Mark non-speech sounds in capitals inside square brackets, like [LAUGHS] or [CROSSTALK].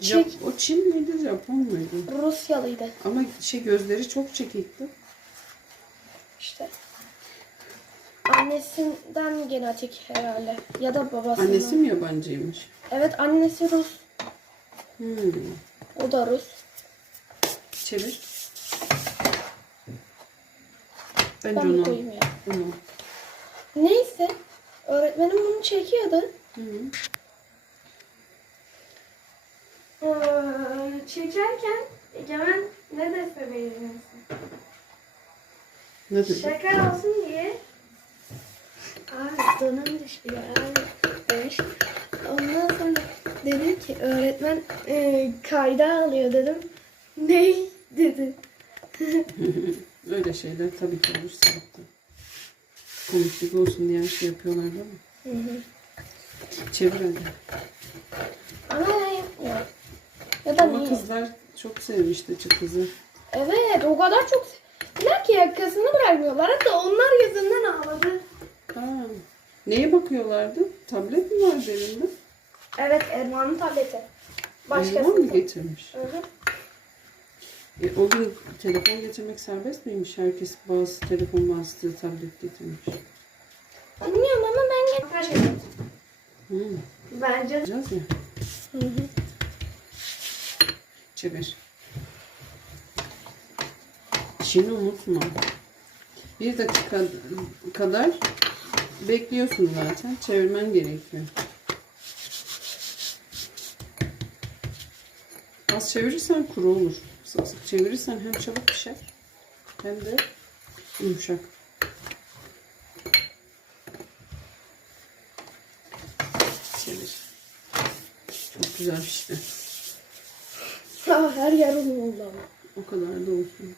Çek. o Çin miydi, Japon muydu? Rusyalıydı Ama şey gözleri çok çekikti. işte. Annesinden genetik herhalde. Ya da babasından. Annesi mi yabancıymış? Evet annesi Rus. Hmm. O da Rus. Çevir. Bence Ben onu. Onu. Neyse. Öğretmenim bunu çekiyordu. Hı -hı. Çekerken Egemen ne dese beğenirsin. Ne dedi? Şeker olsun diye. Abi donum düşüyor abi demiş. Ondan sonra dedim ki öğretmen e, kayda alıyor dedim. Ne dedi. [LAUGHS] Öyle şeyler tabii ki olur sınıfta. Komiklik olsun diye her şey yapıyorlar değil mi? Hı hı. Çevir hadi. Ama ben yapmıyorum. Ya kızlar çok sevmişti çı kızı. Evet o kadar çok sevdiler ki yakasını bırakmıyorlar. Hatta onlar yüzünden ağladı. Ha. Neye bakıyorlardı? Tablet mi vardı elinde? Evet Erman'ın tableti. Başkası. mı getirmiş? Hı hı. E, o gün telefon getirmek serbest miymiş? Herkes bazı telefon bazı tablet getirmiş. Bilmiyorum ama ben getirdim. Hmm. Bence. Yapacağız ya. Hı hı. Çevir. Şimdi unutma. Bir dakika kadar bekliyorsun zaten. Çevirmen gerekiyor. Az çevirirsen kuru olur. Sık sık çevirirsen hem çabuk pişer hem de yumuşak. Çevir. Çok güzel pişti. Ah, her yer un oldu ama. O kadar da olsun.